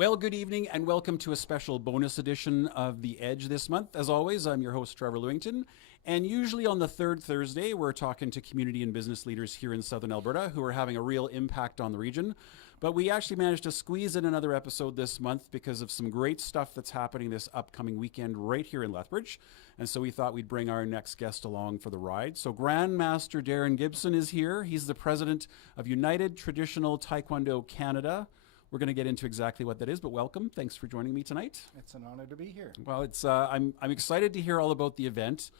Well, good evening and welcome to a special bonus edition of The Edge this month. As always, I'm your host, Trevor Lewington. And usually on the third Thursday, we're talking to community and business leaders here in Southern Alberta who are having a real impact on the region. But we actually managed to squeeze in another episode this month because of some great stuff that's happening this upcoming weekend right here in Lethbridge. And so we thought we'd bring our next guest along for the ride. So Grand Master Darin Gibson is here. He's the president of United Traditional Tae Kwon-Do Canada. We're going to get into exactly what that is, but welcome. Thanks for joining me tonight. It's an honor to be here. Well, I'm excited to hear all about the event,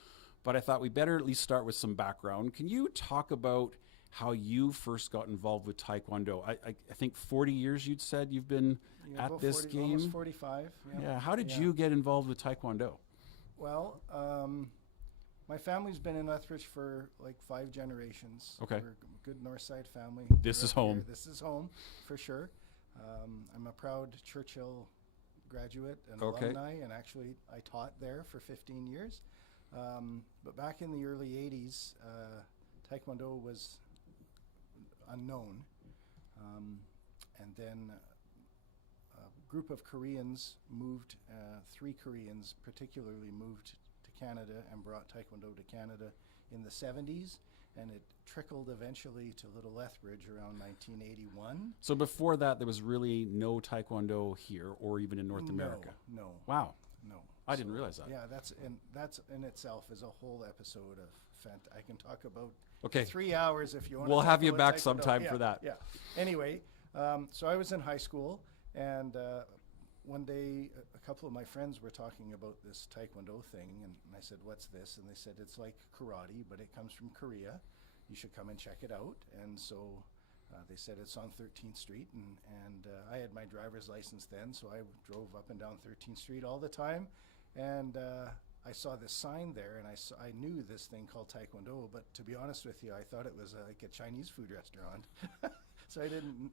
but I thought we better at least start with some background. Can you talk about how you first got involved with Taekwondo? I think 40 years you'd said you've been at this 40, game. Almost 45. Yeah. How did you get involved with Taekwondo? Well, my family's been in Lethbridge for like 5 generations. Okay. We're a good North Side family. This is home. This is home, for sure. I'm a proud Churchill graduate and alumni, and actually I taught there for 15 years. But back in the early 80s, Taekwondo was unknown. And then a group of Koreans moved, 3 Koreans particularly moved to Canada and brought Taekwondo to Canada in the 70s. And it trickled eventually to Little Lethbridge around 1981. So before that, there was really no Taekwondo here or even in North America? No. Wow. No. I didn't realize that. Yeah, that's in itself is a whole episode of I can talk about 3 hours if you want. We'll have you back Taekwondo sometime for that. Yeah. Anyway, so I was in high school, and one day a couple of my friends were talking about this Taekwondo thing, and I said, "What's this?" And they said, "It's like karate, but it comes from Korea. You should come and check it out." And so they said it's on 13th Street, and I had my driver's license then, so I drove up and down 13th Street all the time, and I saw this sign there, and I knew this thing called Taekwondo, but to be honest with you, I thought it was like a Chinese food restaurant. So I didn't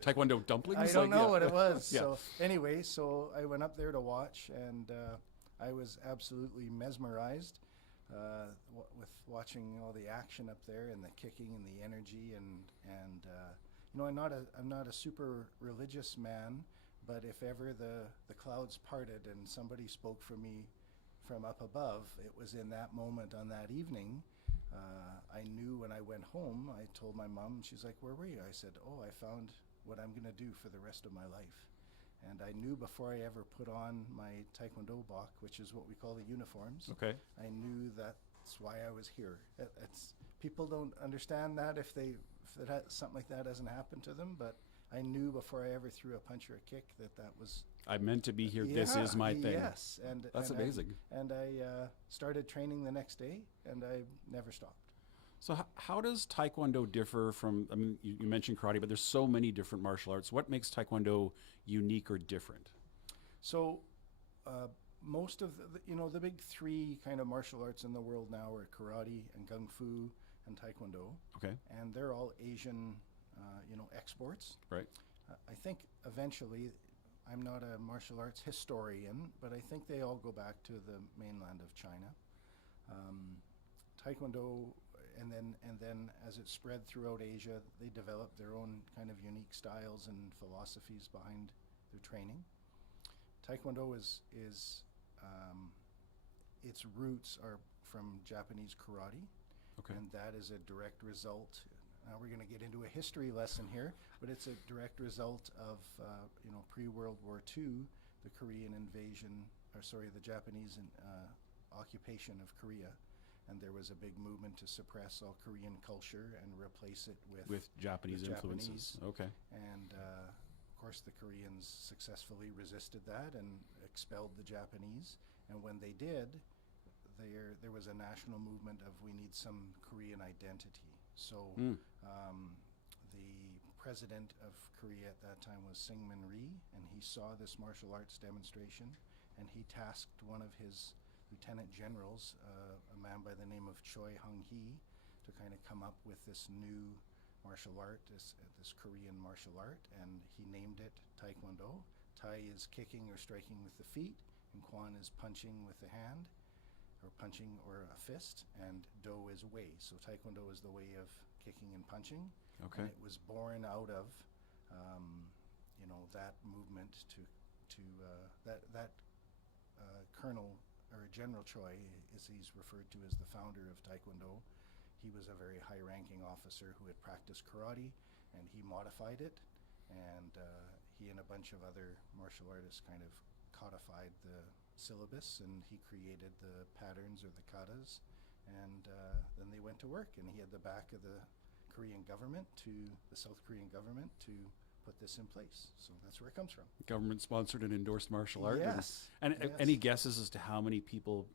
Taekwondo dumplings? I don't know what it was. Yeah. So anyway, so I went up there to watch, and I was absolutely mesmerized with watching all the action up there and the kicking and the energy, and you know, I'm not a super religious man, but if ever the clouds parted and somebody spoke for me from up above, it was in that moment on that evening. I knew when I went home, I told my mom, she's like, "Where were you?" I said, "Oh, I found what I'm going to do for the rest of my life." And I knew before I ever put on my Taekwondo bok, which is what we call the uniforms, I knew that's why I was here. People don't understand that if something like that hasn't happened to them, but I knew before I ever threw a punch or a kick that was... I meant to be here. This is my thing. Yes. That's amazing. I started training the next day, and I never stopped. So how does Taekwondo differ from, I mean, you mentioned karate, but there's so many different martial arts. What makes Taekwondo unique or different? So most of the big 3 kind of martial arts in the world now are karate and kung fu and Taekwondo. Okay. And they're all Asian, exports. Right. I think eventually, I'm not a martial arts historian, but I think they all go back to the mainland of China. Taekwondo, and then as it spread throughout Asia, they developed their own kind of unique styles and philosophies behind their training. Taekwondo is its roots are from Japanese karate, and that is a direct result. Now we're going to get into a history lesson here, but it's a direct result of pre-World War II, the Korean invasion, the Japanese occupation of Korea, and there was a big movement to suppress all Korean culture and replace it with Japanese influences. Okay. And of course, the Koreans successfully resisted that and expelled the Japanese. And when they did, there was a national movement of we need some Korean identity. So the president of Korea at that time was Syngman Rhee, and he saw this martial arts demonstration, and he tasked one of his lieutenant generals, a man by the name of Choi Hung-hee, to kind of come up with this new martial art, this Korean martial art, and he named it Taekwondo. Tai is kicking or striking with the feet, and Kwon is punching with the hand, or punching or a fist, and Do is Wei. So Taekwondo is the way of kicking and punching. Okay. And it was born out of that movement to that Colonel or General Choi, as he's referred to as the founder of Taekwondo. He was a very high-ranking officer who had practiced karate, and he modified it, and he and a bunch of other martial artists kind of codified the syllabus, and he created the patterns or the katas, and then they went to work, and he had the back of the South Korean government to put this in place. So that's where it comes from. Government-sponsored and endorsed martial art. Yes. And Yes. any guesses as to how many people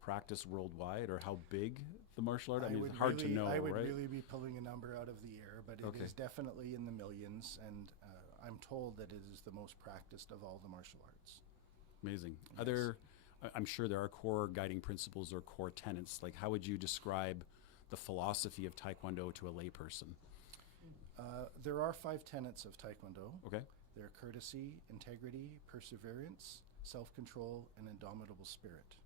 practice worldwide, or how big the martial art? I mean, it's hard to know, I would right? really be pulling a number out of the air, but it is definitely in the millions, and I'm told that it is the most practiced of all the martial arts. Amazing. Yes. I'm sure there are core guiding principles or core tenets. Like, how would you describe the philosophy of Taekwondo to a layperson? There are 5 tenets of Taekwondo. Okay. They're courtesy, integrity, perseverance, self-control, and indomitable spirit.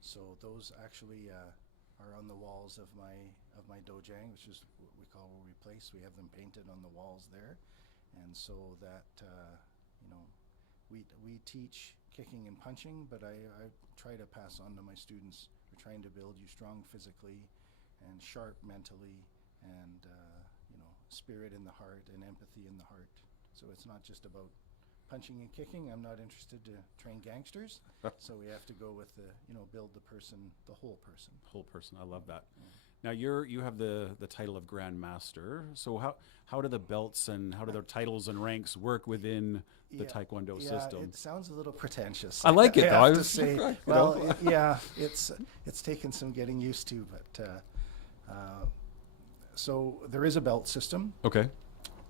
So those actually are on the walls of my dojang, which is what we call where we place. We have them painted on the walls there, and so that we teach kicking and punching, but I try to pass on to my students. We're trying to build you strong physically and sharp mentally, and spirit in the heart and empathy in the heart. So it's not just about punching and kicking. I'm not interested to train gangsters. So we have to go with build the person, the whole person. Whole person. I love that. Now you have the title of Grand Master. So how do the belts and how do their titles and ranks work within the Taekwondo system? It sounds a little pretentious. I like it though. I have to say, it's taken some getting used to, but so there is a belt system. Okay.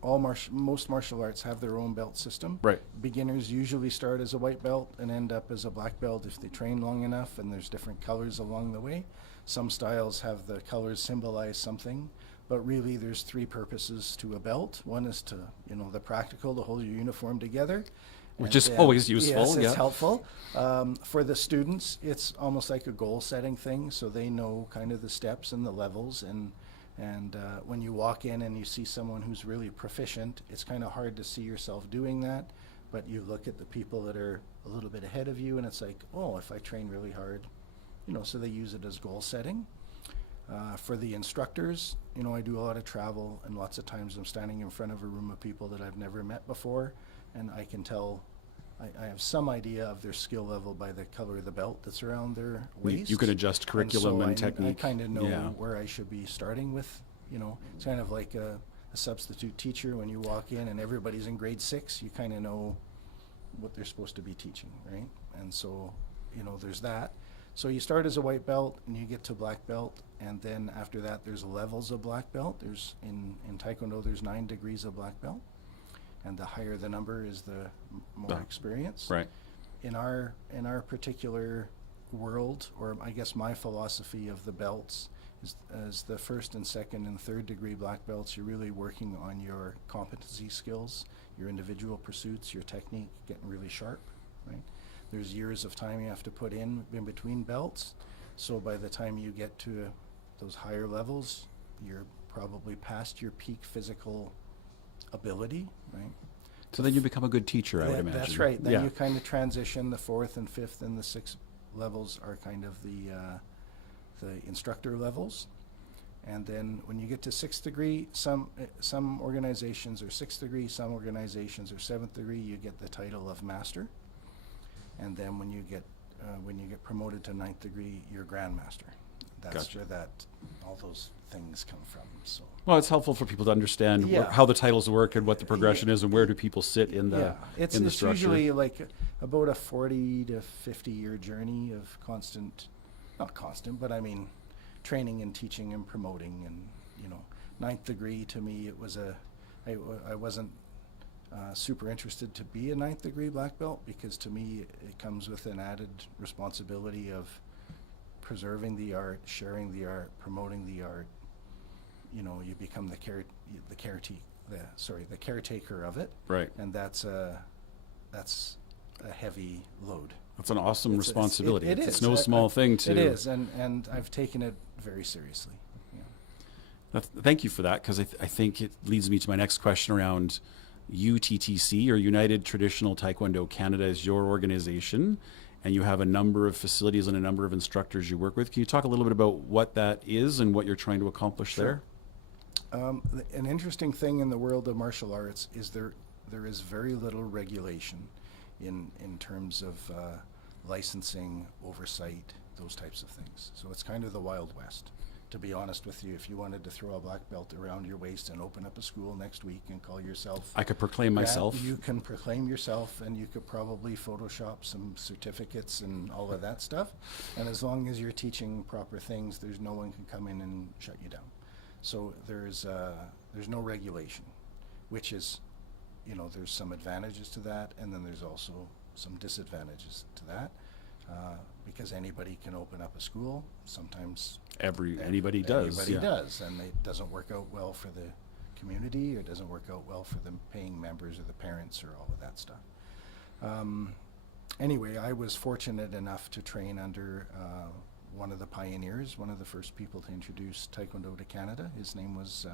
Most martial arts have their own belt system. Right. Beginners usually start as a white belt and end up as a black belt if they train long enough, and there's different colors along the way. Some styles have the colors symbolize something, but really there's 3 purposes to a belt. One is to, the practical, to hold your uniform together. Which is always useful. Yes, it's helpful. For the students, it's almost like a goal-setting thing, so they know kind of the steps and the levels, and when you walk in and you see someone who's really proficient, it's kind of hard to see yourself doing that, but you look at the people that are a little bit ahead of you, and it's like, oh, if I train really hard, so they use it as goal setting. For the instructors, I do a lot of travel, and lots of times I'm standing in front of a room of people that I've never met before, and I can tell, I have some idea of their skill level by the color of the belt that's around their waist. You can adjust curriculum and so technique. I kind of know where I should be starting with. It's kind of like a substitute teacher. When you walk in and everybody's in grade 6, you kind of know what they're supposed to be teaching, right? And so, there's that. So you start as a white belt and you get to black belt, and then after that there's levels of black belt. There's in Taekwondo there's 9 degrees of black belt, and the higher the number is the more experience. Right. In our particular world, or I guess my philosophy of the belts is, as the 1st and 2nd and 3rd degree black belts, you're really working on your competency skills, your individual pursuits, your technique, getting really sharp, right? There's years of time you have to put in between belts, so by the time you get to those higher levels, you're probably past your peak physical ability, right? So then you become a good teacher, I would imagine. That's right. Then you kind of transition. The 4th and 5th and the 6th levels are kind of the instructor levels, and then when you get to 6th degree, some organizations are 6th degree, some organizations are 7th degree. You get the title of master, and then when you get promoted to 9th degree, you're Grand Master. That's where all those things come from. So. Well, it's helpful for people to understand how the titles work and what the progression is, and where do people sit in the it's structure. Usually like about a 40 to 50 year journey of not constant, but I mean training and teaching and promoting, and 9th degree to me, it was I wasn't super interested to be a 9th degree black belt, because to me it comes with an added responsibility of preserving the art, sharing the art, promoting the art. You become the caretaker of it, right? And that's a heavy load. That's an awesome responsibility. It is. It's no small thing to. It is, and I've taken it very seriously. Thank you for that, because I think it leads me to my next question around UTTC, or United Traditional Taekwondo Canada, is your organization, and you have a number of facilities and a number of instructors you work with. Can you talk a little bit about what that is and what you're trying to accomplish there? An interesting thing in the world of martial arts is there is very little regulation in terms of licensing, oversight, those types of things. So it's kind of the Wild West. To be honest with you, if you wanted to throw a black belt around your waist and open up a school next week and call yourself... I could proclaim myself. You can proclaim yourself, and you could probably Photoshop some certificates and all of that stuff. And as long as you're teaching proper things, there's no one can come in and shut you down. So there's no regulation, which is, there's some advantages to that, and then there's also some disadvantages to that. Because anybody can open up a school. Sometimes anybody does. Anybody does, and it doesn't work out well for the community, or it doesn't work out well for the paying members or the parents or all of that stuff. Anyway, I was fortunate enough to train under one of the pioneers, one of the first people to introduce Taekwondo to Canada. His name was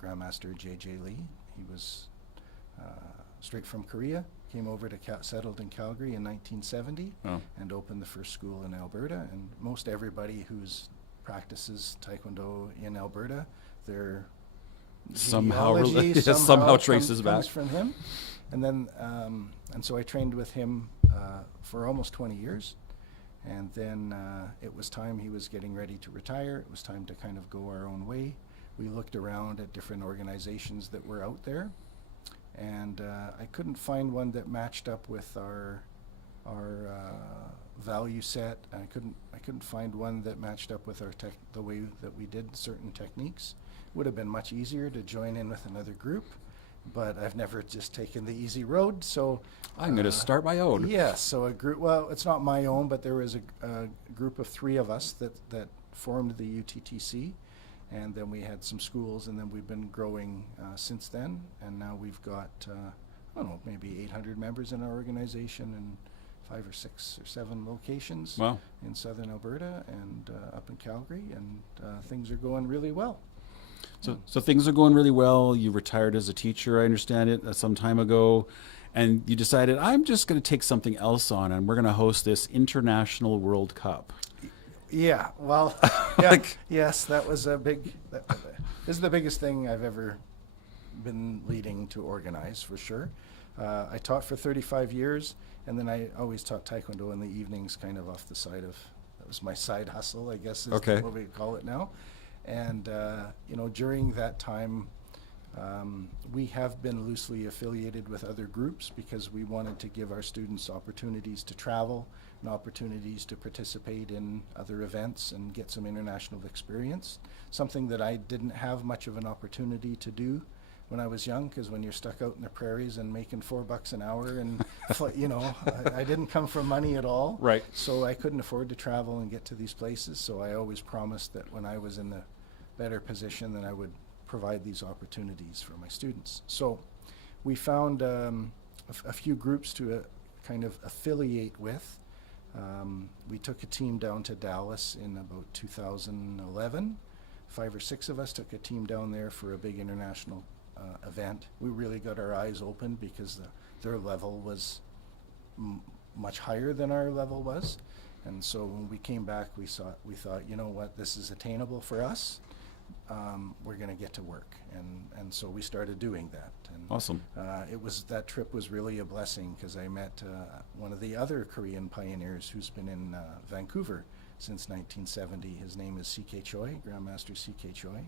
Grand Master J.J. Lee. He was straight from Korea, came over to settled in Calgary in 1970 and opened the first school in Alberta. And most everybody who's practices Taekwondo in Alberta, their somehow traces back comes from him. And then, and so I trained with him for almost 20 years. And then it was time, he was getting ready to retire. It was time to kind of go our own way. We looked around at different organizations that were out there. And I couldn't find one that matched up with our value set. I couldn't find one that matched up with the way that we did certain techniques. Would have been much easier to join in with another group, but I've never just taken the easy road. So I'm going to start my own. Yes, so a group. Well, it's not my own, but there was a group of 3 of us that formed the UTTC. And then we had some schools, and then we've been growing since then. And now we've got, I don't know, maybe 800 members in our organization and 5 or 6 or 7 locations in southern Alberta and up in Calgary. And things are going really well. So things are going really well. You retired as a teacher, I understand it, some time ago. And you decided, I'm just going to take something else on, and we're going to host this International World Cup. Yeah, well, yeah, yes, that was a big, this is the biggest thing I've ever been leading to organize, for sure. I taught for 35 years, and then I always taught Taekwondo in the evenings, kind of off the side of, that was my side hustle, I guess is what we call it now. And, during that time, we have been loosely affiliated with other groups because we wanted to give our students opportunities to travel and opportunities to participate in other events and get some international experience, something that I didn't have much of an opportunity to do when I was young, because when you're stuck out in the prairies and making $4 an hour and, I didn't come from money at all. Right. So I couldn't afford to travel and get to these places. So I always promised that when I was in the better position, then I would provide these opportunities for my students. So we found a few groups to kind of affiliate with. We took a team down to Dallas in about 2011. 5 or 6 of us took a team down there for a big international event. We really got our eyes open because their level was much higher than our level was. And so when we came back, we thought, you know what, this is attainable for us. We're going to get to work, and so we started doing that. And awesome. That trip was really a blessing because I met one of the other Korean pioneers who's been in Vancouver since 1970. His name is C.K. Choi, Grand Master C.K. Choi,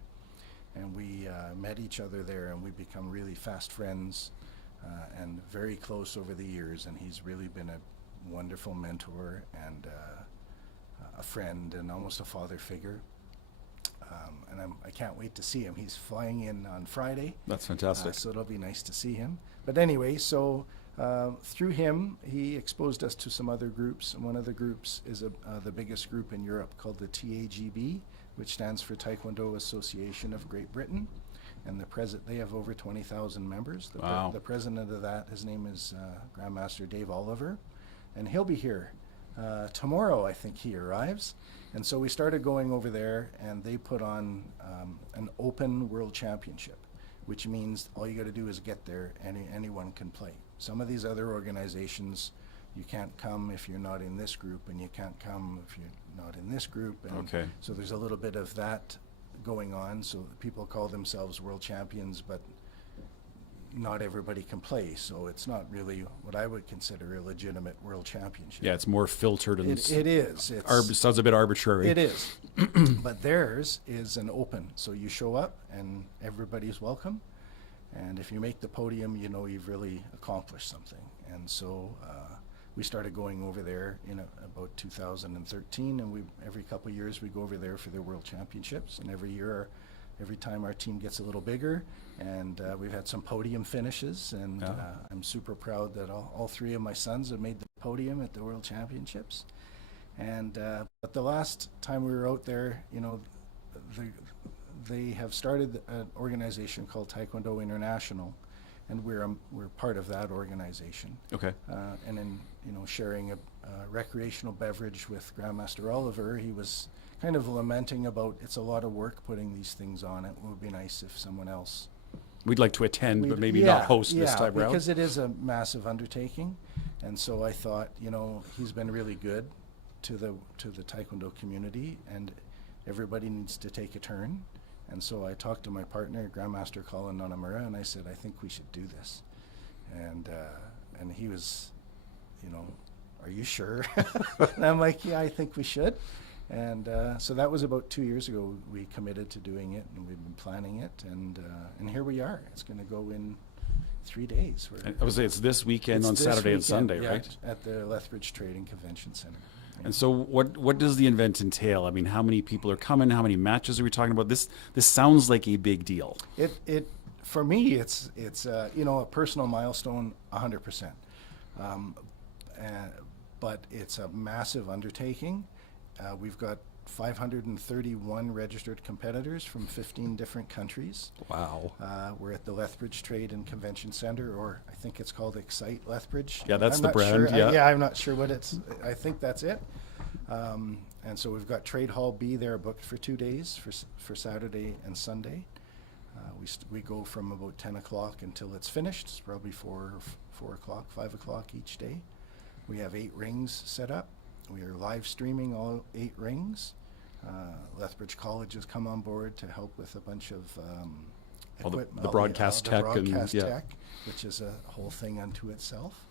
and we met each other there, and we become really fast friends and very close over the years. And he's really been a wonderful mentor and a friend and almost a father figure. And I can't wait to see him. He's flying in on Friday. That's fantastic. So it'll be nice to see him. But anyway, so through him, he exposed us to some other groups. And one of the groups is the biggest group in Europe called the TAGB, which stands for Taekwondo Association of Great Britain. And they have over 20,000 members. The president of that, his name is Grand Master Dave Oliver. And he'll be here tomorrow, I think he arrives. And so we started going over there, and they put on an open world championship, which means all you got to do is get there, and anyone can play. Some of these other organizations, you can't come if you're not in this group, and you can't come if you're not in this group. And Okay. so there's a little bit of that going on. So people call themselves world champions, but not everybody can play. So it's not really what I would consider a legitimate world championship. Yeah, it's more filtered and It is. It's sounds a bit arbitrary. it is. But theirs is an open. So you show up and everybody's welcome. And if you make the podium, you know you've really accomplished something. And so we started going over there in about 2013, and every couple of years we go over there for the World Championships. And every time our team gets a little bigger, and we've had some podium finishes, and I'm super proud that all three of my sons have made the podium at the World Championships. And but the last time we were out there, you know, they have started an organization called Taekwondo International, and we're part of that organization. Okay. And then, you know, sharing a recreational beverage with Grand Master Oliver, he was kind of lamenting about it's a lot of work putting these things on. It would be nice if someone else. We'd like to attend, but maybe Yeah, not host this time Yeah, around. because it is a massive undertaking, and so I thought, you know, he's been really good to the Taekwondo community, and everybody needs to take a turn. And so I talked to my partner, Grandmaster Colin Nonamura, and I said, I think we should do this. And he was, you know, are you sure? And I'm like, yeah, I think we should. And so that was about 2 years ago. We committed to doing it, and we've been planning it, and here we are. It's going to go in 3 days. I would say it's this weekend It's on this Saturday and weekend, Sunday, yeah, right? at the Lethbridge Trading Convention Center. And so what does the event entail? I mean, how many people are coming? How many matches are we talking about? This sounds like a big deal. It for me, it's you know, a personal milestone, 100%. But it's a massive undertaking. We've got 531 registered competitors from 15 different countries. Wow. We're at the Lethbridge Trade and Convention Center, or I think it's called Excite Lethbridge. Yeah, that's I'm the not brand, sure. yeah. Yeah, I'm not sure what it's. I think that's it. And so we've got Trade Hall B there booked for 2 days, for Saturday and Sunday. We go from about 10 o'clock until it's finished. It's probably 4 o'clock, 5 o'clock each day. We have 8 rings set up. We are live streaming all 8 rings. Lethbridge College has come on board to help with a bunch of All the equipment, broadcast tech and- broadcast yeah. tech, which is a whole thing unto itself.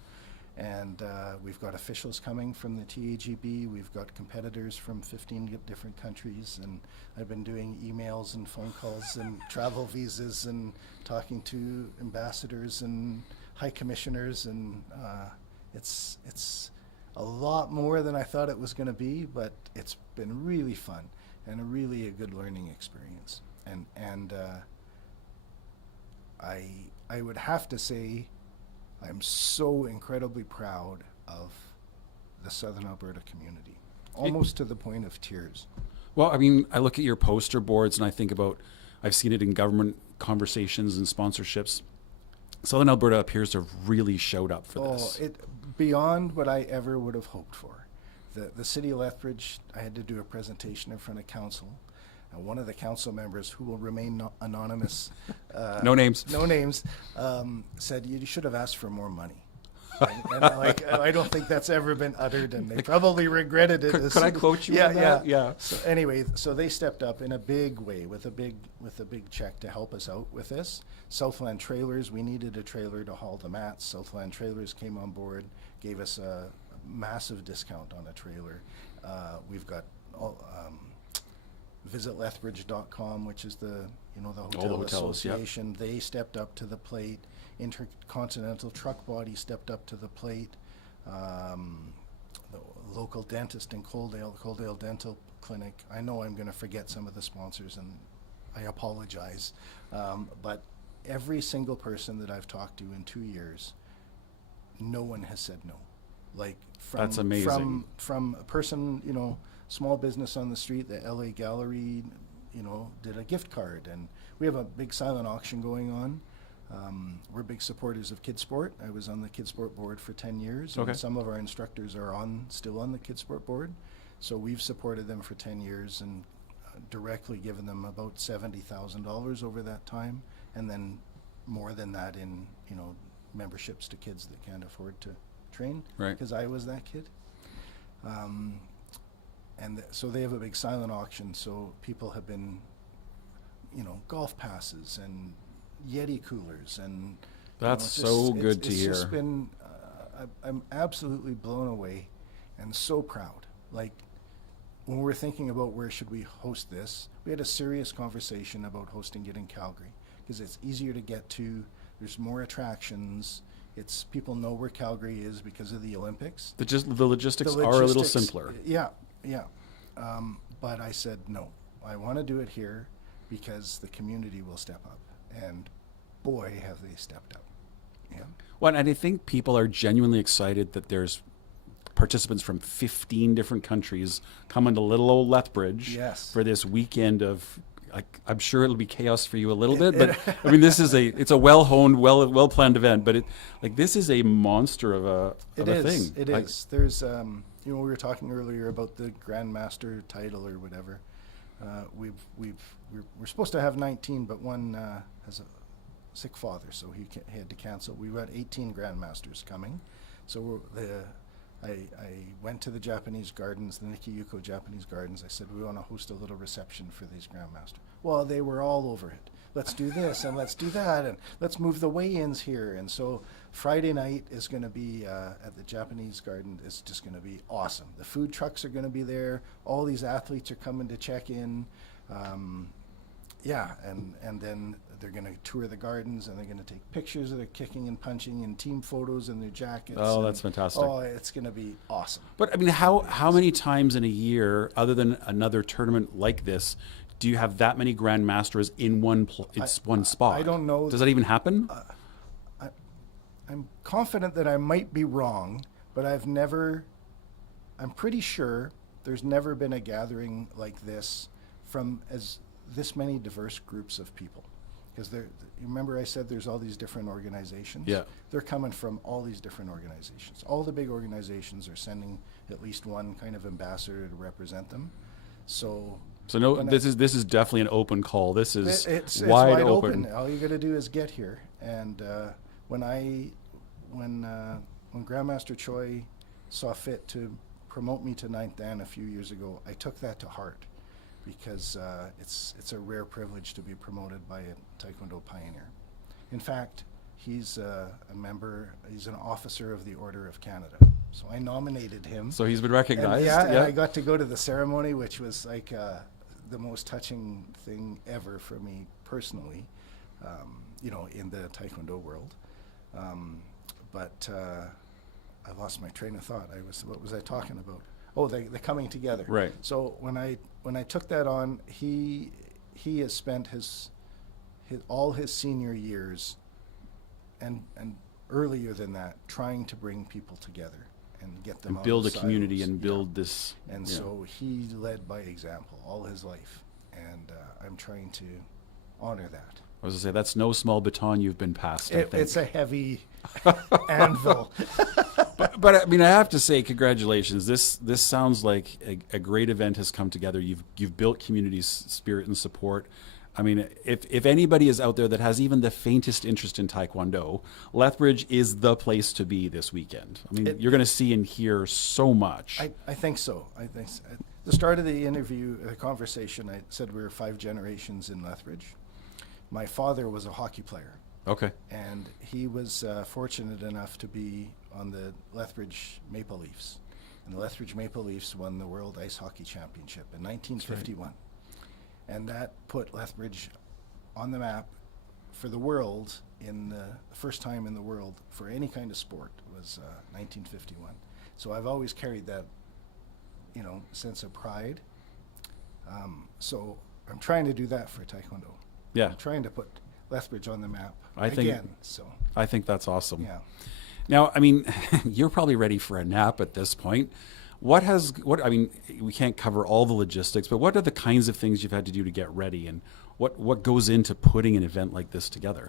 And we've got officials coming from the TAGB. We've got competitors from 15 different countries, and I've been doing emails and phone calls and travel visas and talking to ambassadors and high commissioners, and it's a lot more than I thought it was going to be, but it's been really fun and a good learning experience. And I would have to say I'm so incredibly proud of the Southern Alberta community, almost to the point of tears. Well, I mean, I look at your poster boards and I think about, I've seen it in government conversations and sponsorships. Southern Alberta appears to have really showed up for this. Beyond what I ever would have hoped for. The city of Lethbridge, I had to do a presentation in front of council. And one of the council members, who will remain anonymous, No names. no names, said, you should have asked for more money. And I don't think that's ever been uttered, and they probably regretted it. Could I quote you on that? Yeah. So anyway, so they stepped up in a big way with a big check to help us out with this. Southland Trailers, we needed a trailer to haul the mats. Southland Trailers came on board, gave us a massive discount on a trailer. We've got visitlethbridge.com, which is the hotel hotels, yep. association. They stepped up to the plate. Intercontinental Truck Body stepped up to the plate. The local dentist in Coaldale Dental Clinic. I know I'm going to forget some of the sponsors, and I apologize. But every single person that I've talked to in 2 years, no one has said no. Like That's amazing. From a person, small business on the street, the LA Gallery, did a gift card, and we have a big silent auction going on. We're big supporters of Kidsport. I was on the Kidsport board for 10 years, Okay. and some of our instructors are still on the Kidsport board. So we've supported them for 10 years and directly given them about $70,000 over that time, and then more than that in, memberships to kids that can't afford to train. Right. Because I was that kid. So they have a big silent auction. So people have been, golf passes and Yeti coolers and. That's so good to hear. It's just been, I'm absolutely blown away and so proud. Like, when we're thinking about where should we host this, we had a serious conversation about hosting it in Calgary because it's easier to get to. There's more attractions. People know where Calgary is because of the Olympics. The logistics are a little simpler. Yeah. But I said, no, I want to do it here because the community will step up. And boy, have they stepped up. Yeah. Well, and I think people are genuinely excited that there's participants from 15 different countries coming to little old Lethbridge Yes. for this weekend of, I'm sure it'll be chaos for you a little bit, but I mean, it's a well-honed, well-planned event, but this is a monster of a thing. It is. There's, we were talking earlier about the Grand Master title or whatever. We're supposed to have 19, but one has a sick father, so he had to cancel. We've got 18 Grand Masters coming. So I went to the Japanese gardens, the Nikiyuko Japanese gardens. I said, we want to host a little reception for these Grand Masters. Well, they were all over it. Let's do this and let's do that and let's move the weigh-ins here. And so Friday night is going to be at the Japanese garden. It's just going to be awesome. The food trucks are going to be there. All these athletes are coming to check in. And then they're going to tour the gardens and they're going to take pictures of their kicking and punching and team photos in their jackets. Oh, that's fantastic. Oh, it's going to be awesome. But I mean, how many times in a year, other than another tournament like this, do you have that many Grand Masters in one spot? I don't know. Does that even happen? I'm confident that I might be wrong, but I'm pretty sure there's never been a gathering like this from this many diverse groups of people. Because you remember I said there's all these different organizations? Yeah. They're coming from all these different organizations. All the big organizations are sending at least one kind of ambassador to represent them. So no, this is definitely an open call. This is it's wide open. open. All you got to do is get here. And when Grandmaster Choi saw fit to promote me to 9th Dan a few years ago, I took that to heart because it's a rare privilege to be promoted by a Taekwondo pioneer. In fact, he's a member. He's an officer of the Order of Canada. So I nominated him. So he's been recognized. And I got to go to the ceremony, which was like the most touching thing ever for me personally, in the Taekwondo world. But I lost my train of thought. What was I talking about? Oh, the coming together. Right. So when I took that on, he has spent all his senior years and earlier than that trying to bring people together and get them And build a out of community silos. and build this. And so he led by example all his life, and I'm trying to honor that. I was going to say, that's no small baton you've been passed, I think. It's a heavy anvil. But I mean, I have to say, congratulations. This sounds like a great event has come together. You've built community spirit and support. I mean, if anybody is out there that has even the faintest interest in Taekwondo, Lethbridge is the place to be this weekend. I mean, you're going to see and hear so much. I think so. At the start of the conversation, I said we were 5 generations in Lethbridge. My father was a hockey player. Okay. And he was fortunate enough to be on the Lethbridge Maple Leafs. And the Lethbridge Maple Leafs won the World Ice Hockey Championship in 1951. And that put Lethbridge on the map for the world in the first time in the world for any kind of sport was 1951. So I've always carried that, sense of pride. So I'm trying to do that for Taekwondo. Yeah. I'm trying to put Lethbridge on the map I think that's awesome. Yeah. Now, I mean, you're probably ready for a nap at this point. I mean, we can't cover all the logistics, but what are the kinds of things you've had to do to get ready, and what goes into putting an event like this together?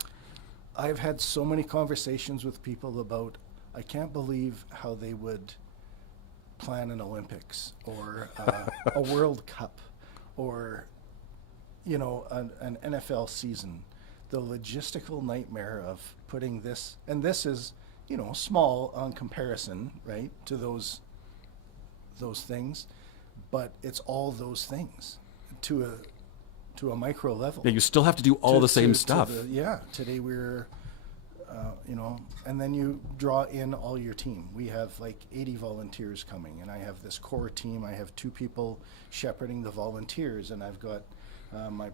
I've had so many conversations with people about, I can't believe how they would plan an Olympics or a World Cup or, an NFL season. the logistical nightmare of putting this, and this is, small on comparison, right, to those things, but it's all those things to a micro level. Yeah, you still have to do all the same stuff. Today we're, and then you draw in all your team. We have like 80 volunteers coming, and I have this core team. I have 2 people shepherding the volunteers, and I've got my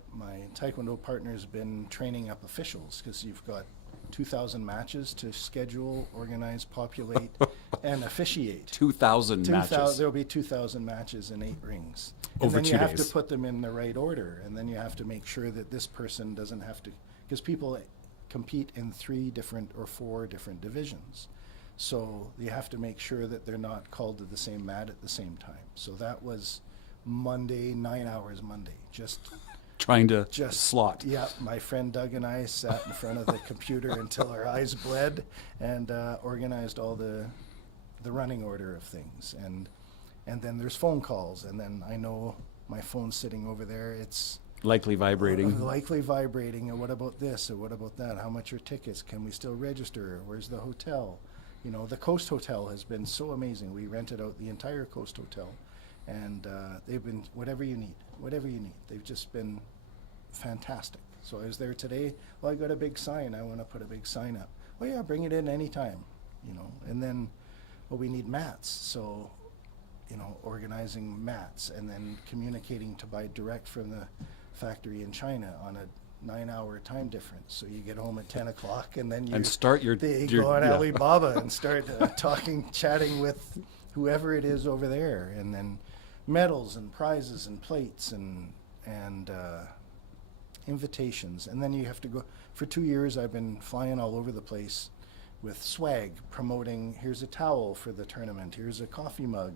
Taekwondo partner's been training up officials, because you've got 2,000 matches to schedule, organize, populate, and officiate. 2,000 matches. There'll be 2,000 matches in 8 rings. Over 2 days. And then you have to put them in the right order, and then you have to make sure that this person doesn't have to, because people compete in 3 different or 4 different divisions. So you have to make sure that they're not called to the same mat at the same time. So that was Monday, 9 hours Monday, just trying to slot. Yeah, my friend Doug and I sat in front of the computer until our eyes bled, and organized all the running order of things. And then there's phone calls, and then I know my phone's sitting over there. It's likely vibrating. And what about this, or what about that? How much are tickets? Can we still register? Where's the hotel? The Coast Hotel has been so amazing. We rented out the entire Coast Hotel, and they've been whatever you need. They've just been fantastic. So I was there today. Well, I got a big sign. I want to put a big sign up. Oh yeah, bring it in anytime. And then, well, we need mats. So, organizing mats, and then communicating to buy direct from the factory in China on a 9-hour time difference. So you get home at 10 o'clock, and then you start your go on Alibaba and start chatting with whoever it is over there, and then medals and prizes and plates and invitations. And then you have to go. For 2 years, I've been flying all over the place with swag, promoting, here's a towel for the tournament, here's a coffee mug.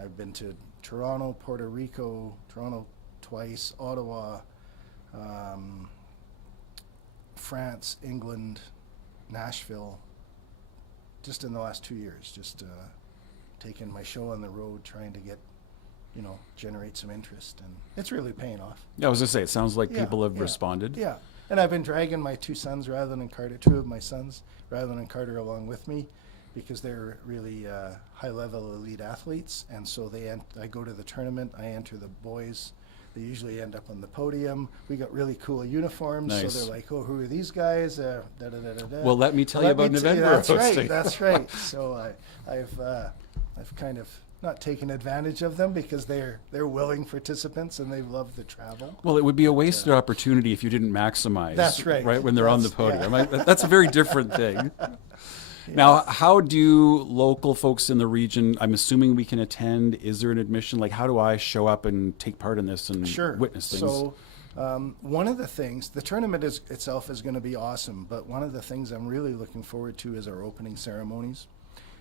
I've been to Toronto, Puerto Rico, Toronto twice, Ottawa, France, England, Nashville, just in the last 2 years, just taking my show on the road, trying to get, generate some interest, and it's really paying off. Yeah, I was going to say, it sounds like people have responded. Yeah, and I've been dragging my 2 sons rather than Carter, 2 of my sons rather than Carter along with me, because they're really high-level elite athletes, and so I go to the tournament, I enter the boys. They usually end up on the podium. We got really cool uniforms, nice. So they're like, "Oh, who are these guys?" Well, let me tell you about November. That's right. So I've kind of not taken advantage of them, because they're willing participants and they love the travel. Well, it would be a wasted opportunity if you didn't maximize. That's right. Right when they're on the podium. Yeah. That's a very different thing. Yeah. Now, how do local folks in the region, I'm assuming we can attend, is there an admission? Like, how do I show up and take part in this and witness things? So one of the things, the tournament itself is going to be awesome, but one of the things I'm really looking forward to is our opening ceremonies.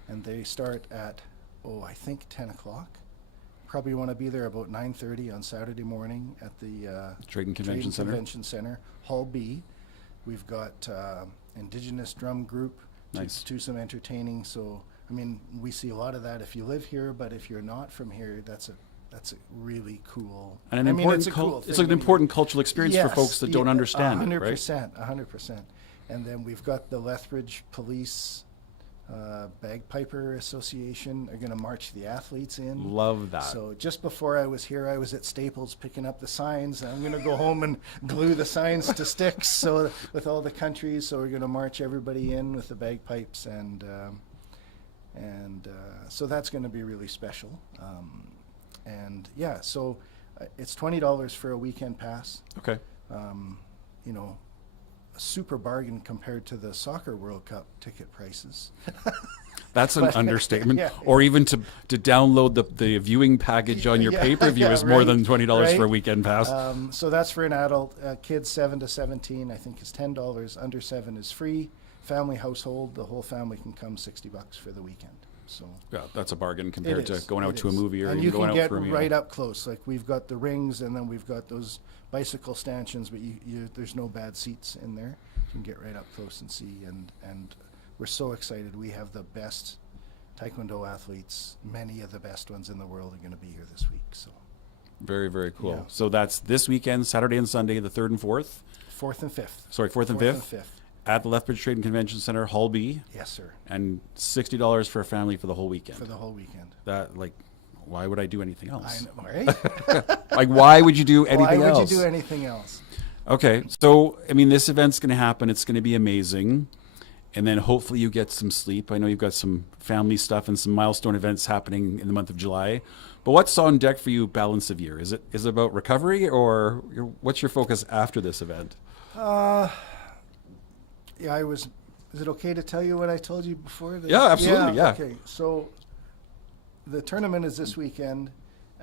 And they start at, I think 10 o'clock. Probably want to be there about 9:30 on Saturday morning at the Trade and Convention Center, Hall B. We've got Indigenous drum group. Nice. To do some entertaining. So, I mean, we see a lot of that if you live here, but if you're not from here, that's a really cool. And it's an important cultural experience for folks that don't understand 100%, it, right? 100%. And then we've got the Lethbridge Police Bagpiper Association are going to march the athletes in. Love that. So just before I was here, I was at Staples picking up the signs. I'm going to go home and glue the signs to sticks. So with all the countries, so we're going to march everybody in with the bagpipes, and so that's going to be really special. So it's $20 for a weekend pass. Okay. A super bargain compared to the Soccer World Cup ticket prices. That's an understatement. Yeah. Or even to download the viewing package on your pay-per-view is more than $20 for a weekend pass. So that's for an adult. Kids 7 to 17, I think, is $10. Under 7 is free. Family household, the whole family can come, $60 for the weekend. So yeah, that's a bargain compared to going out to a movie or and even going out for a meal. And you can get right up close. Like, we've got the rings, and then we've got those bicycle stanchions, but there's no bad seats in there. You can get right up close and see. And we're so excited. We have the best Taekwondo athletes. Many of the best ones in the world are going to be here this week. So very, very cool. Yeah. So that's this weekend, Saturday and Sunday, the 3rd and 4th. 4th and 5th. Sorry, 4th and 5th? At the Lethbridge Trade and Convention Center, Hall B. Yes, sir. And $60 for a family for the whole weekend. For the whole weekend. That, like, why would I do anything else? I know, right? Like, why would you do anything else? Why would you do anything else? Okay, so, I mean, this event's going to happen. It's going to be amazing. And then hopefully you get some sleep. I know you've got some family stuff and some milestone events happening in the month of July. But what's on deck for you balance of year? Is it about recovery, or what's your focus after this event? Yeah, is it okay to tell you what I told you before? Yeah, absolutely, yeah. Okay, so the tournament is this weekend.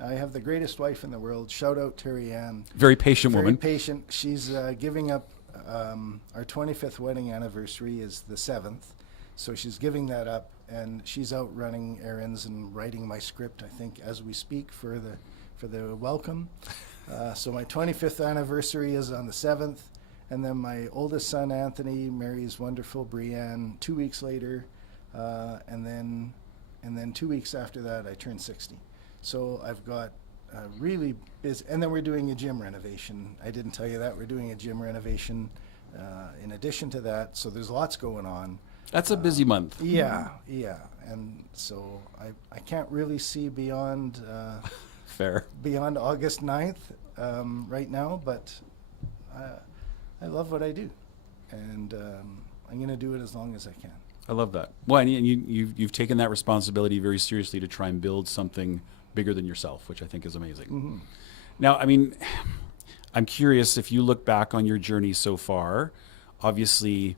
I have the greatest wife in the world. Shout out Terry Ann. Very patient woman. Very patient. She's giving up, our 25th wedding anniversary is the 7th. So she's giving that up, and she's out running errands and writing my script, I think, as we speak for the welcome. So my 25th anniversary is on the 7th. And then my oldest son, Anthony, marries wonderful Brianne 2 weeks later. And then 2 weeks after that, I turn 60. So I've got really busy. And then we're doing a gym renovation. I didn't tell you that. We're doing a gym renovation in addition to that. So there's lots going on. That's a busy month. Yeah. And so I can't really see beyond Fair. Beyond August 9th right now, but I love what I do, and I'm going to do it as long as I can. I love that. Well, and you've taken that responsibility very seriously to try and build something bigger than yourself, which I think is amazing. Mm-hmm. Now, I mean, I'm curious, if you look back on your journey so far, obviously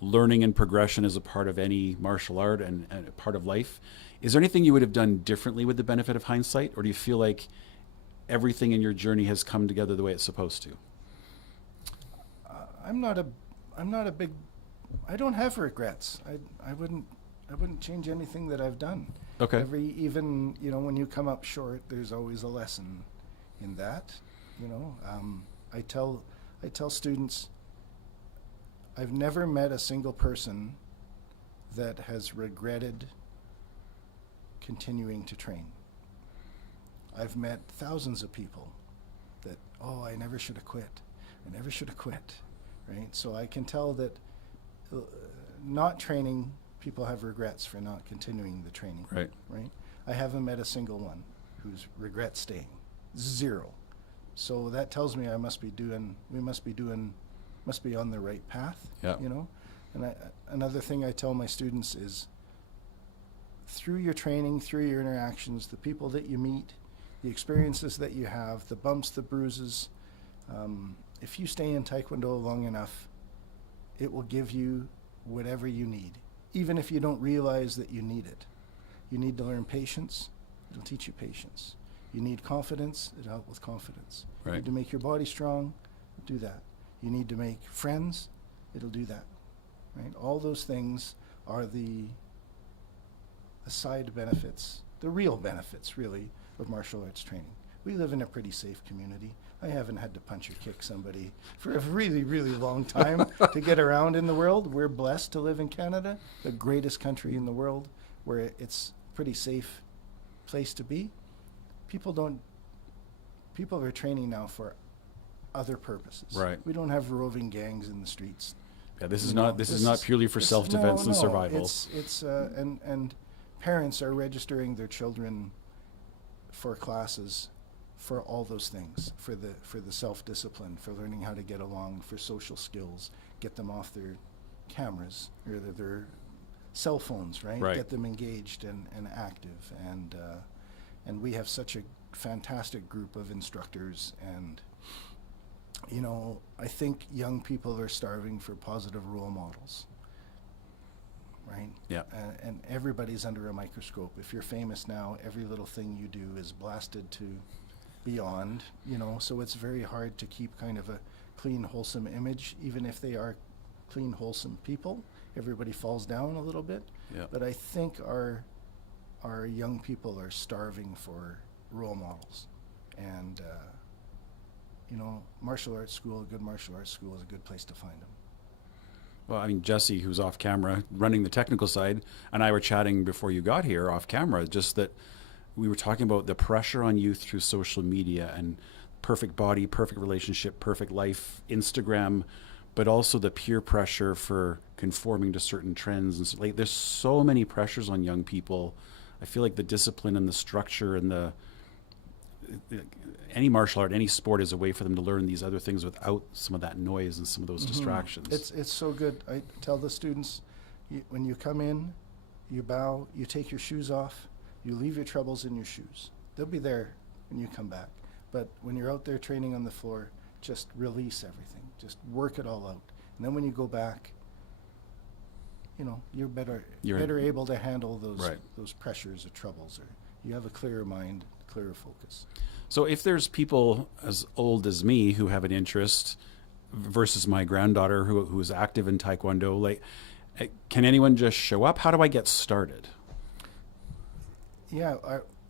learning and progression is a part of any martial art and a part of life. Is there anything you would have done differently with the benefit of hindsight, or do you feel like everything in your journey has come together the way it's supposed to? I don't have regrets. I wouldn't change anything that I've done. Okay. Even when you come up short, there's always a lesson in that. I tell students, I've never met a single person that has regretted continuing to train. I've met thousands of people that, I never should have quit. I never should have quit. Right? So I can tell that not training, people have regrets for not continuing the training. Right. Right? I haven't met a single one who's regrets staying. Zero. So that tells me we must be on the right path. Yeah. And another thing I tell my students is, through your training, through your interactions, the people that you meet, the experiences that you have, the bumps, the bruises, if you stay in Taekwondo long enough, it will give you whatever you need, even if you don't realize that you need it. You need to learn patience. It'll teach you patience. You need confidence. It'll help with confidence. Right. You need to make your body strong. Do that. You need to make friends. It'll do that. Right? All those things are the side benefits, the real benefits, really, of martial arts training. We live in a pretty safe community. I haven't had to punch or kick somebody for a really, really long time to get around in the world. We're blessed to live in Canada, the greatest country in the world, where it's a pretty safe place to be. People are training now for other purposes. Right. We don't have roving gangs in the streets. Yeah, this is not purely for self-defense and survival. It's and parents are registering their children for classes for all those things, for the self-discipline, for learning how to get along, for social skills, get them off their cameras or their cell phones, right? Right. Get them engaged and active, and we have such a fantastic group of instructors, and I think young people are starving for positive role models, right? Yeah. And everybody's under a microscope. If you're famous now, every little thing you do is blasted to beyond, so it's very hard to keep kind of a clean, wholesome image, even if they are clean, wholesome people. Everybody falls down a little bit. Yeah. But I think our young people are starving for role models. And, martial arts school, a good martial arts school is a good place to find them. Well, I mean, Jessie, who's off camera, running the technical side, and I were chatting before you got here off camera, just that we were talking about the pressure on youth through social media and perfect body, perfect relationship, perfect life, Instagram, but also the peer pressure for conforming to certain trends. And so, like, there's so many pressures on young people. I feel like the discipline and the structure and any martial art, any sport is a way for them to learn these other things without some of that noise and some of those distractions. It's so good. I tell the students, when you come in, you bow, you take your shoes off, you leave your troubles in your shoes. They'll be there when you come back. But when you're out there training on the floor, just release everything. Just work it all out. And then when you go back, you're better able to handle those pressures or troubles, or you have a clearer mind, clearer focus. So if there's people as old as me who have an interest versus my granddaughter who is active in Taekwondo, like, can anyone just show up? How do I get started? Yeah,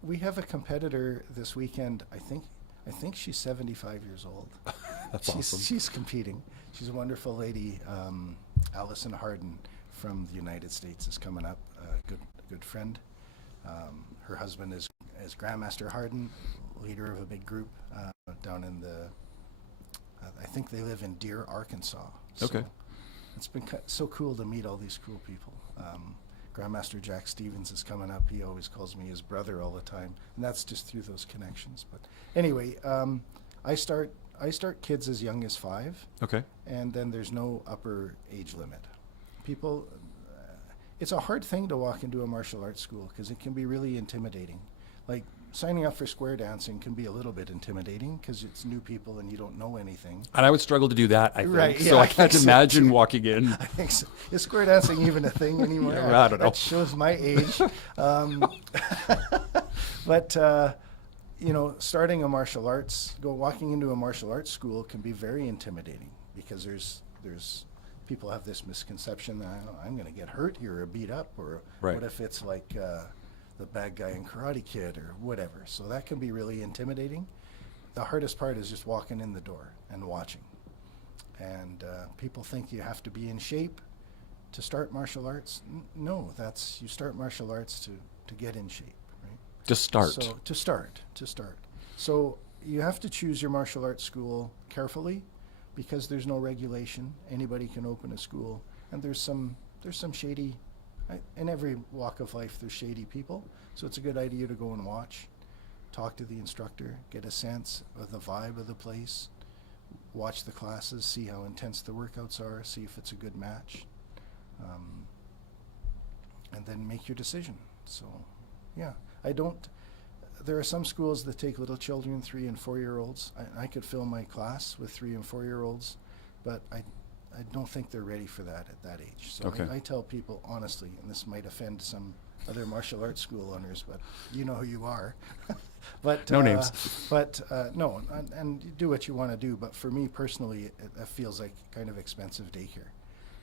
we have a competitor this weekend. I think she's 75 years old. That's awesome. She's competing. She's a wonderful lady. Allison Harden from the United States is coming up. A good friend. Her husband is Grand Master Harden, leader of a big group down in I think they live in Deer, Arkansas. Okay. So it's been so cool to meet all these cool people. Grandmaster Jack Stevens is coming up. He always calls me his brother all the time, and that's just through those connections. But anyway, I start kids as young as 5. Okay. And then there's no upper age limit. People, it's a hard thing to walk into a martial arts school because it can be really intimidating. Like, signing up for square dancing can be a little bit intimidating because it's new people and you don't know anything. And I would struggle to do that, I think. Right, yeah, so I I can't think so imagine too. walking in. I think so. Is square dancing even a thing anymore? Yeah, I don't know. That shows my age. But starting a martial arts, walking into a martial arts school can be very intimidating because there's people have this misconception that I'm going to get hurt here or beat up, or Right. what if it's like the bad guy in Karate Kid or whatever. So that can be really intimidating. The hardest part is just walking in the door and watching. And people think you have to be in shape to start martial arts. No, you start martial arts to get in shape, right? To start. So to start. So you have to choose your martial arts school carefully because there's no regulation. Anybody can open a school, and there's some shady. In every walk of life, there's shady people. So it's a good idea to go and watch, talk to the instructor, get a sense of the vibe of the place, watch the classes, see how intense the workouts are, see if it's a good match, and then make your decision. So, yeah, there are some schools that take little children, 3 and 4 year olds. I could fill my class with 3 and 4 year olds, but I don't think they're ready for that at that age. So Okay. I tell people honestly, and this might offend some other martial arts school owners, but you know who you are. But No names. But no, and do what you want to do. But for me personally, it feels like kind of expensive daycare.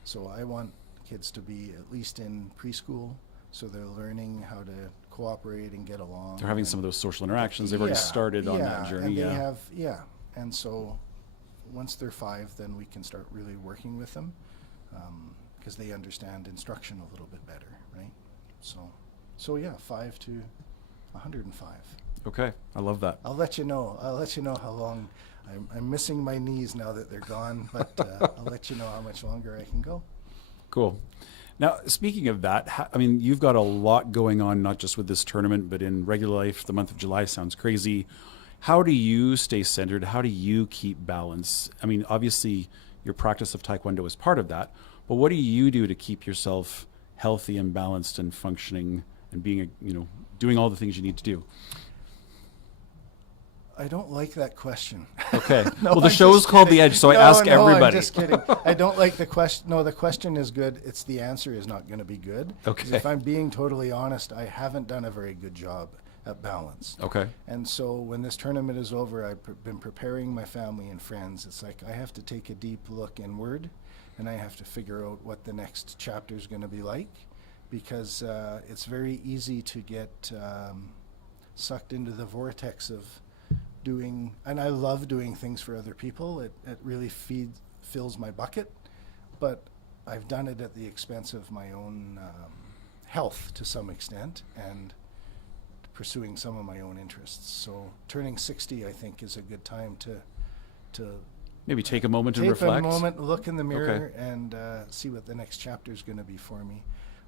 So I want kids to be at least in preschool, so they're learning how to cooperate and get along. They're having some of those social interactions. They've already started on that journey. And and so once they're 5, then we can start really working with them because they understand instruction a little bit better, right? So yeah, 5 to 105. Okay, I love that. I'll let you know how long. I'm missing my knees now that they're gone, but I'll let you know how much longer I can go. Cool. Now, speaking of that, you've got a lot going on, not just with this tournament, but in regular life. The month of July sounds crazy. How do you stay centered? How do you keep balance? Obviously, your practice of Taekwondo is part of that, but what do you do to keep yourself healthy and balanced and functioning and being, doing all the things you need to do? I don't like that question. Okay. No, well, the I'm show's just called kidding. The Edge, so I No, ask no, everybody. I'm just kidding. I don't like the question. No, the question is good. It's the answer is not going to be good. 'Cause Okay. if I'm being totally honest, I haven't done a very good job at balance. Okay. And so when this tournament is over, I've been preparing my family and friends. It's like I have to take a deep look inward, and I have to figure out what the next chapter is going to be like, because it's very easy to get sucked into the vortex of doing, and I love doing things for other people. It really fills my bucket, but I've done it at the expense of my own health to some extent, and pursuing some of my own interests. So turning 60, I think, is a good time to Maybe take a moment and take reflect. a moment, look in the mirror, and see what the next chapter is going to be for me.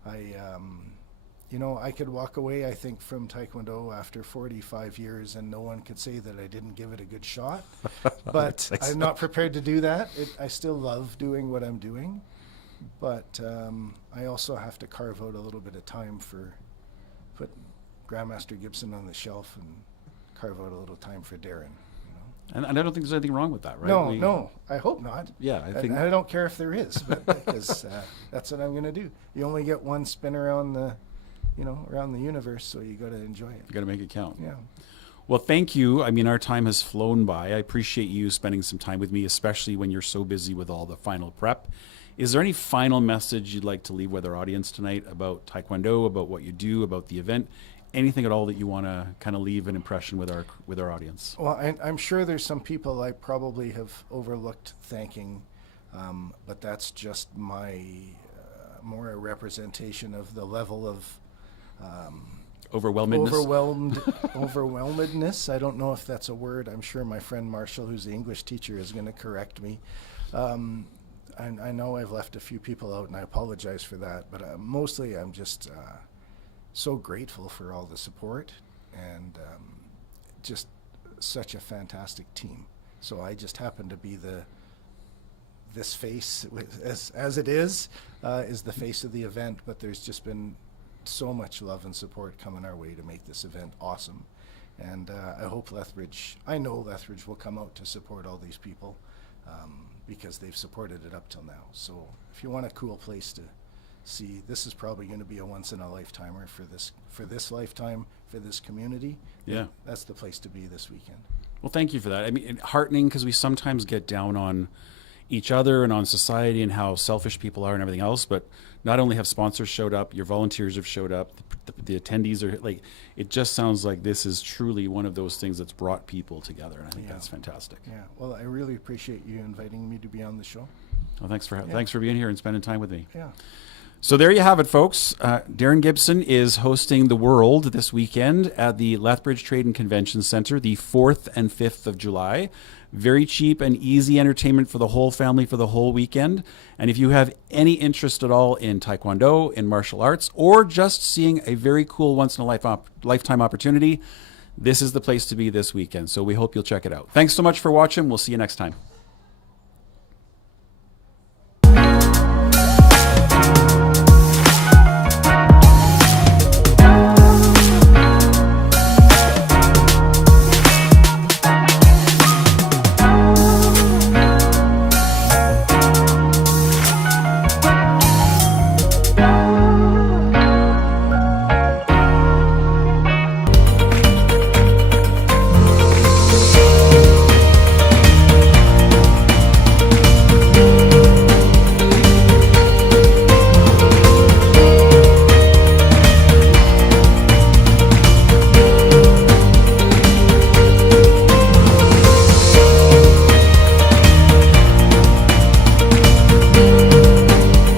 I could walk away, I think, from Taekwondo after 45 years, and no one could say that I didn't give it a good shot. But I'm not prepared to do that. I still love doing what I'm doing, but I also have to carve out a little bit of time for put Grand Master Gibson on the shelf and carve out a little time for Darin. And I don't think there's anything wrong with that, right? No, I hope not. Yeah, I think I don't care if there is, but because that's what I'm going to do. You only get one spin around the universe, so you got to enjoy it. you got to make it count. Yeah. Well, thank you. I mean, our time has flown by. I appreciate you spending some time with me, especially when you're so busy with all the final prep. Is there any final message you'd like to leave with our audience tonight about Taekwondo, about what you do, about the event? Anything at all that you want to kind of leave an impression with our audience? Well, I'm sure there's some people I probably have overlooked thanking, but that's just my more a representation of the level of overwhelmedness. I don't know if that's a word. I'm sure my friend Marshall, who's the English teacher, is going to correct me. I know I've left a few people out, and I apologize for that, but mostly I'm just so grateful for all the support and just such a fantastic team. So I just happen to be this face, as it is the face of the event, but there's just been so much love and support coming our way to make this event awesome. And I know Lethbridge will come out to support all these people because they've supported it up till now. So if you want a cool place to see, this is probably going to be a once-in-a-lifetimer for this lifetime, for this community. Yeah. That's the place to be this weekend. Well, thank you for that. I mean, heartening, because we sometimes get down on each other and on society and how selfish people are and everything else, but not only have sponsors showed up, your volunteers have showed up, the attendees are like, it just sounds like this is truly one of those things that's brought people together, and I think that's fantastic. Yeah, well, I really appreciate you inviting me to be on the show. Well, thanks for being here and spending time with me. Yeah. So there you have it, folks. Darin Gibson is hosting the World this weekend at the Lethbridge Trade and Convention Center, the 4th and 5th of July. Very cheap and easy entertainment for the whole family for the whole weekend. And if you have any interest at all in Taekwondo, in martial arts, or just seeing a very cool once-in-a-lifetime opportunity, this is the place to be this weekend. So we hope you'll check it out. Thanks so much for watching. We'll see you next time.